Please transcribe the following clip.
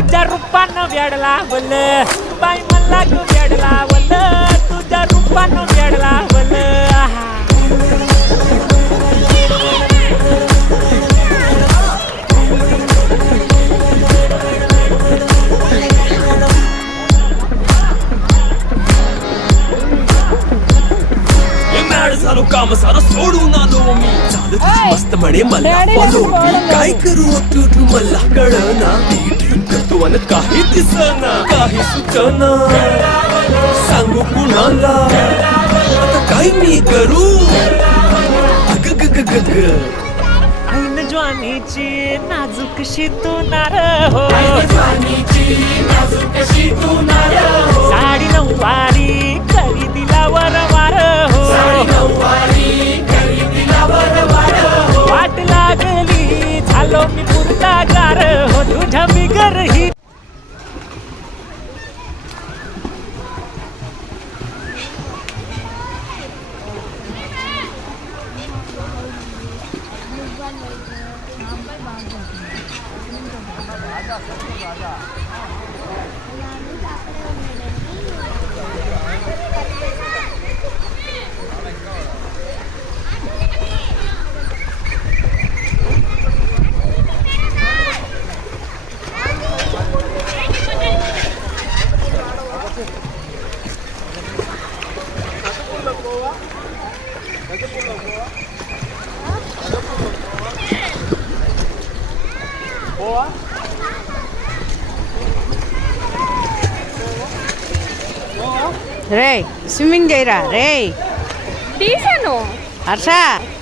तुझ्या रूपानं वेडला वल बाई मला ग वेडला वल तुझ्या रूपानं वेडला वल झालो काम सारं सोडून आलो मी झालं तुझी मस्त म्हणे मला फॉलो मी काय करू तू मला कळना करतो आणि काही दिसना काही सुचना सांगू कुणाला आता काय मी करू अग ग ग ग ग ऐन ज्वानीची नाजूकशी तू नार हो साडी नऊवारी करी दिला वरवार हो वाट लागली झालो मी पुरतागार हो तुझ्या बिगर ही Rey, swimming jaira, Rey. Di sana. Arsha.